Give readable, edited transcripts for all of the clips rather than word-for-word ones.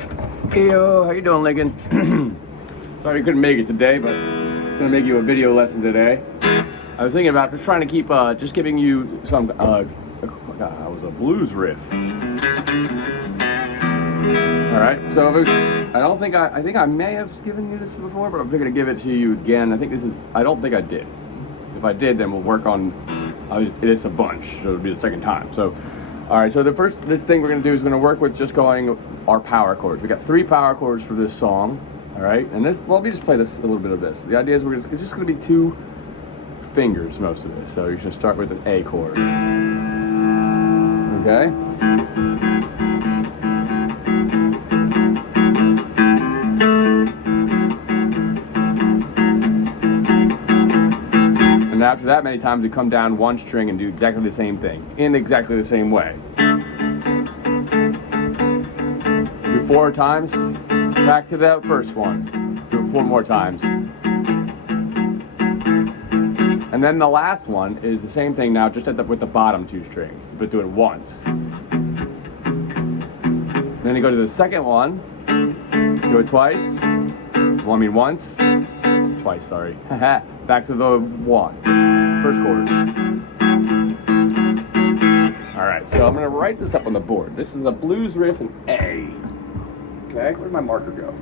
Heyo, how you doing, Lincoln? Sorry we couldn't make it today, but I'm gonna make you a video lesson today. I was thinking about just trying to keep, just giving you some, it was a blues riff. All right, so I think I may have given you this before, but I'm gonna give it to you again. I don't think I did. If I did, then we'll work on, it's a bunch, so it'll be the second time. So, all right, so the thing we're gonna do is we're gonna work with just going our power chords. We got 3 power chords for this song, all right? And this, well, let me just play this, a little bit of this. The idea is it's just gonna be 2 fingers, most of this. So you're gonna start with an A chord, okay? And after that many times, you come down 1 string and do exactly the same thing, in exactly the same way. Do 4 times, back to the first one. Do it 4 more times. And then the last one is the same thing now, just with the bottom 2 strings, but do it once. Then you go to the second one, do it twice. Well, I mean once, twice, sorry. Back to the 1, first chord. All right, so I'm gonna write this up on the board. This is a blues riff in A. Okay, where'd my marker go?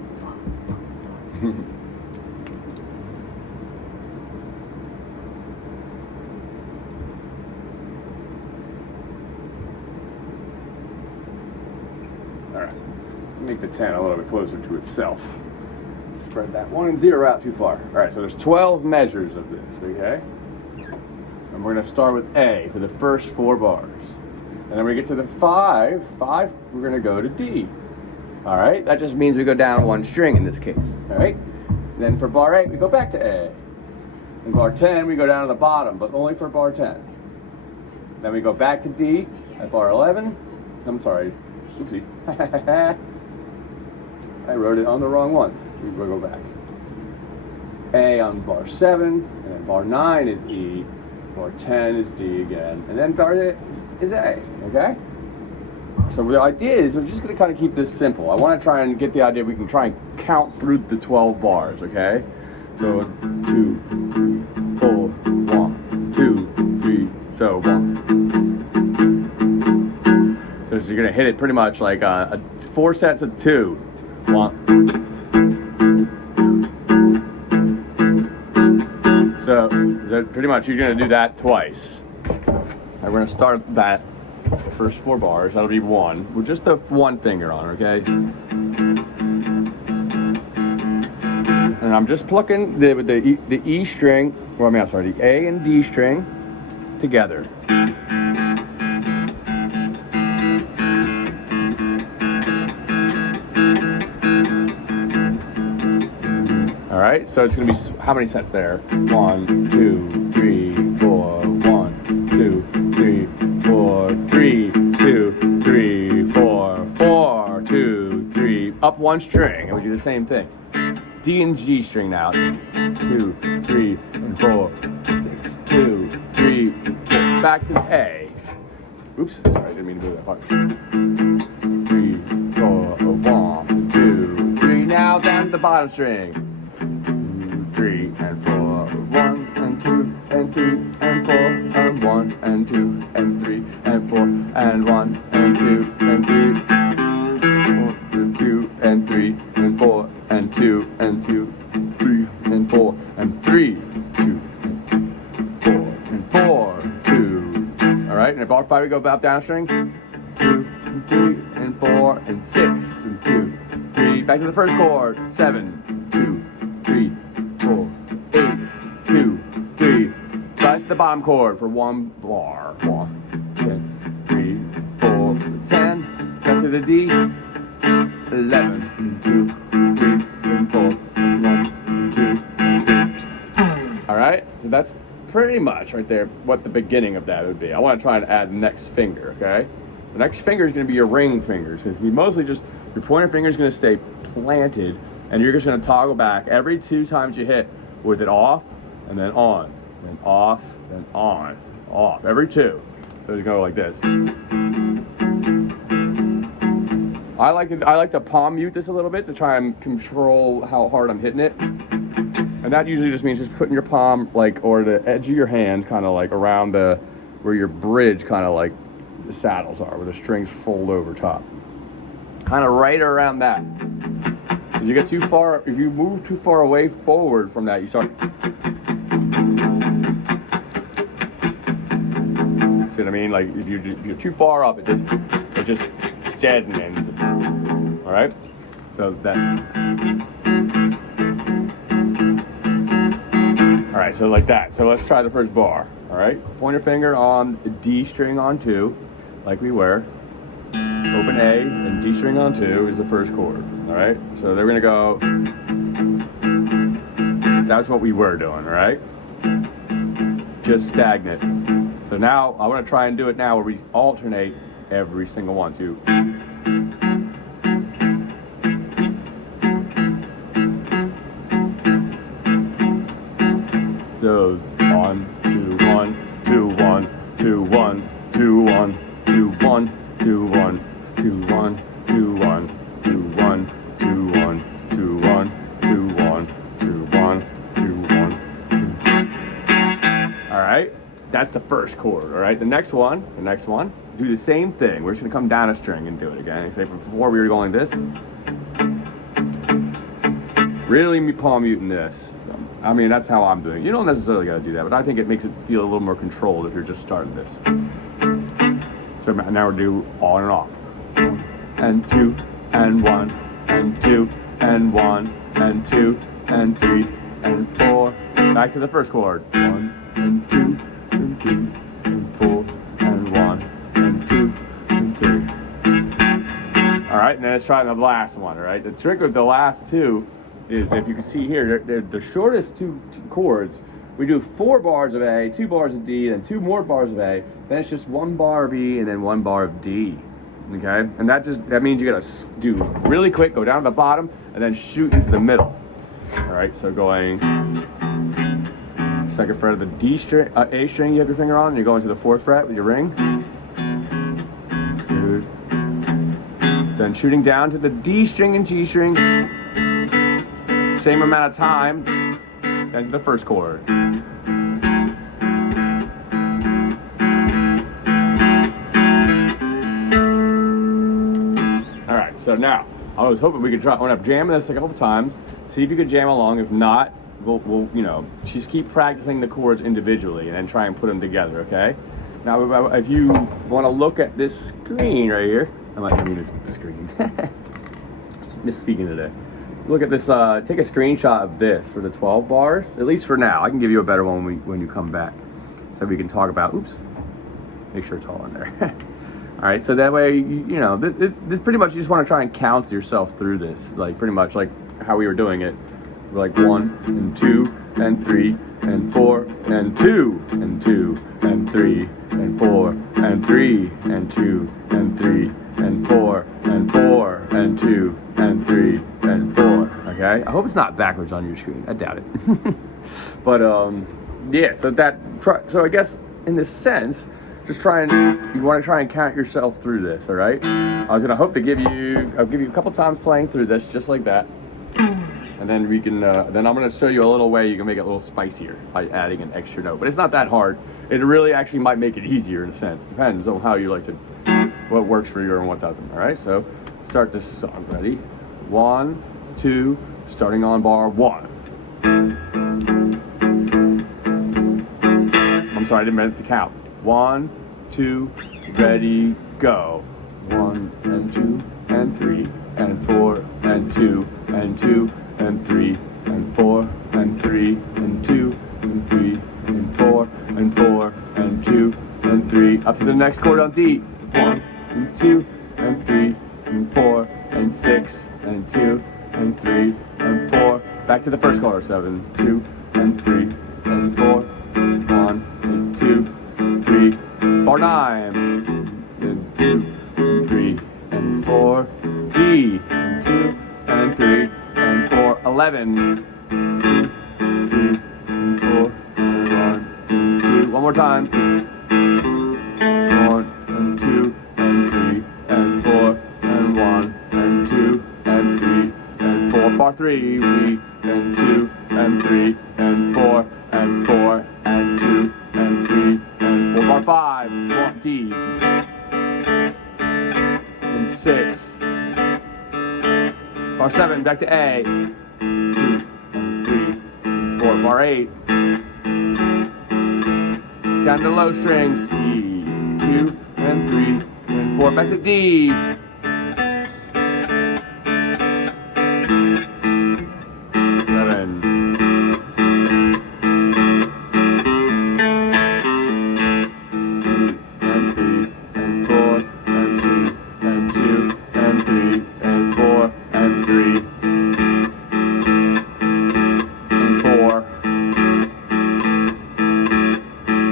All right, make the 10 a little bit closer to itself. Spread that 1 and 0 out too far. All right, so there's 12 measures of this, okay? And we're gonna start with A for the first 4 bars. And then when we get to the 5, we're gonna go to D. All right, that just means we go down 1 string in this case, all right? And then for bar 8, we go back to A. In bar 10, we go down to the bottom, but only for bar 10. Then we go back to D at bar 11. I'm sorry, oopsie. I wrote it on the wrong ones. We will go back. A on bar 7, and then bar 9 is E, bar 10 is D again, and then bar 8 is A, okay? So the idea is we're just gonna kind of keep this simple. I wanna try and get the idea we can try and count through the 12 bars, okay? So 2, 3, 4, 1, 2, 3, so 1. So you're gonna hit it pretty much like 4 sets of 2. 1. So pretty much you're gonna do that twice. And we're gonna start that first 4 bars. That'll be 1 with just the 1 finger on, okay? And I'm just plucking the E string, or I mean, I'm sorry, the A and D string together. All right, so it's gonna be how many sets there? 1, 2, 3, 4. 1, 2, 3, 4. 3, 2, 3, 4. 4, 2, 3. Up 1 string, and we do the same thing. D and G string now. 2, 3, and 4. 6, 2, 3. 4. Back to the A. Oops, sorry, I didn't mean to do that part. 3, 4, 1, 2, 3. Now down to the bottom string. 3 and 4, 1 and 2 and 3 and 4 and 1 and 2 and 3 and 4 and 1 and 2 and 3 and 2 and 3 and 4 and 2 and 2 3 and 4 and 3 2 4 and 4 2. All right, and at bar 5 we go back down string. 2 and 3 and 4 and 6 and 2 3. Back to the first chord. 7 2 3 4, 8, 2, 3. Back to the bottom chord for 1 bar. 1, 10, 3, 4, 10. Back to the D. 11, and 2, 3, and 4, and 1, and 2, and 3. All right, so that's pretty much right there what the beginning of that would be. I want to try and add the next finger, okay? The next finger is going to be your ring fingers, because we mostly just, your pointer finger is going to stay planted, and you're just going to toggle back every 2 times you hit with it off and then on, then off, then on, off, every 2. So you go like this. I like to palm mute this a little bit to try and control how hard I'm hitting it. And that usually just means just putting your palm like, or the edge of your hand kind of like around where your bridge kind of like the saddles are, where the strings fold over top. Kind of right around that. If you get too far, if you move too far away forward from that, you start. See what I mean? Like if you're too far up, it just deadens. All right. So that. All right. So like that. So let's try the first bar. All right. Point your finger on the D string on 2, like we were. Open A and D string on 2 is the first chord. All right. So they're gonna go. That's what we were doing. All right. Just stagnant. So now I want to try and do it now where we alternate every single one. So so 1, 2, 1, 2, 1, 2, 1, 2, 1, 2, 1, 2, 1, 2, 1, 2, 1, 2, 1, 2, 1, 2, 1, 2, 1, 2, 1, 2, 1. All right. That's the first chord, all right? The next one, do the same thing. We're just gonna come down a string and do it again. Except before we were going like this. Really palm muting this. I mean, that's how I'm doing it. You don't necessarily gotta do that, but I think it makes it feel a little more controlled if you're just starting this. So now we'll do on and off. 1 and 2 and 1 and 2 and 1 and 2 and 3 and 4. Back to the first chord. 1 and 2. And 2 and 4 and 1 and 2 and 3. All right, and then let's try the last one. All right, the trick with the last two is, if you can see here, they're the shortest two chords. We do 4 bars of A, 2 bars of D, then 2 more bars of A. Then it's just 1 bar of B and then 1 bar of D. Okay, and that means you gotta do really quick, go down to the bottom, and then shoot into the middle. All right, so going. Second fret of the D string, A string you have your finger on, and you're going to the 4th fret with your ring. Good. Then shooting down to the D string and G string. Same amount of time, then to the first chord. Alright, so now, I was hoping we could try, I'm gonna jam this a couple times, see if you could jam along. If not, we'll just keep practicing the chords individually and then try and put them together, okay? Now, if you want to look at this screen right here, I mean this screen. Misspeaking today. Look at this. Take a screenshot of this for the 12 bars, at least for now. I can give you a better one when you come back, so we can talk about. Oops. Make sure it's all in there. All right. So that way, this pretty much you just want to try and count yourself through this, like pretty much like how we were doing it. Like 1 and 2 and 3 and 4 and 2 and 2 and 3 and 4 and 3 and 2 and 3 and 4 and 4 and 2 and 3 and 4. Okay, I hope it's not backwards on your screen. I doubt it. But yeah. So I guess in this sense, you want to try and count yourself through this. All right. I'll give you a couple times playing through this just like that. And then we can. Then I'm going to show you a little way you can make it a little spicier by adding an extra note. But it's not that hard. It really actually might make it easier in a sense. Depends on how you like to, what works for you and what doesn't. All right. So start this song. Ready? 1, 2. Starting on bar 1. I'm sorry, I didn't mean to count. 1, 2. Ready? Go. 1 and 2 and 3 and 4 and 2 and 2. And 3 and 4 and 3 and 2 and 3 and 4 and 4 and 2 and 3 up to the next chord on D. 1 and 2 and 3 and 4 and 6 and 2 and 3 and 4. Back to the first chord. 7, 2 and 3 and 4 and 1 and 2 and 3. Bar 9 and 2 and 3 and 4. D and 2 and 3 and 4. 11. 2 3 and 4 and 1 and 2. One more time. 1 and 2 and 3 and 4 and 1 bar 3, and 2, and 3, and 4, and 4, and 2, and 3, and 4, bar 5, D, and 6, bar 7, back to A, 2, and 3, and 4, bar 8, down to low strings, E, 2, and 3, and 4, back to D, 11, and 3, and 4, and 2, and 2, and 3, and 4, and 3, and 4,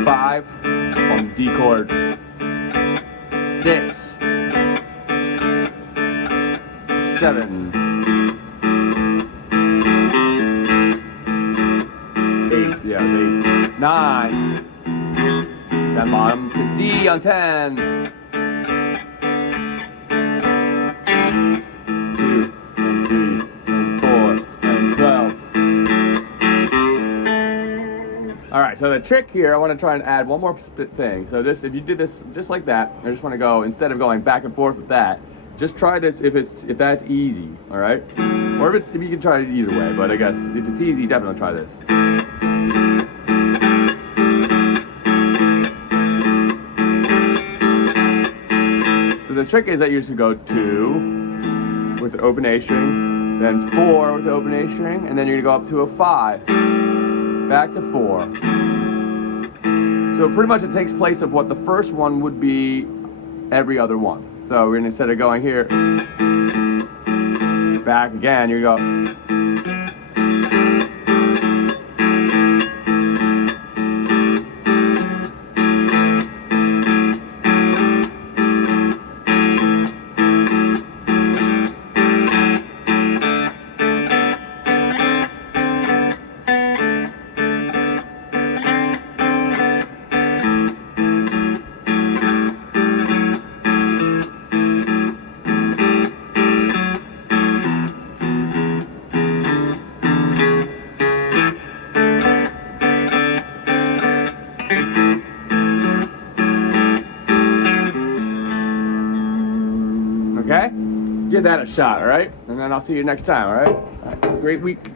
5 on D chord, 6, 7, 8, yeah, 8, 9, down bottom to D on 10, 2, and 3, and 4, and 12. Alright, so the trick here, I want to try and add one more thing. So this, if you do this just like that, I just want to go, instead of going back and forth with that, just try this if that's easy, alright? Or if you can try it either way, but I guess if it's easy, definitely try this. So the trick is that you just go 2 with the open A string, then 4 with the open A string, and then you're going to go up to a 5, back to 4. So pretty much it takes place of what the first one would be every other one. So we're going to, instead of going here, back again, you go. Okay? Give that a shot, alright? And then I'll see you next time, alright? Have a great week.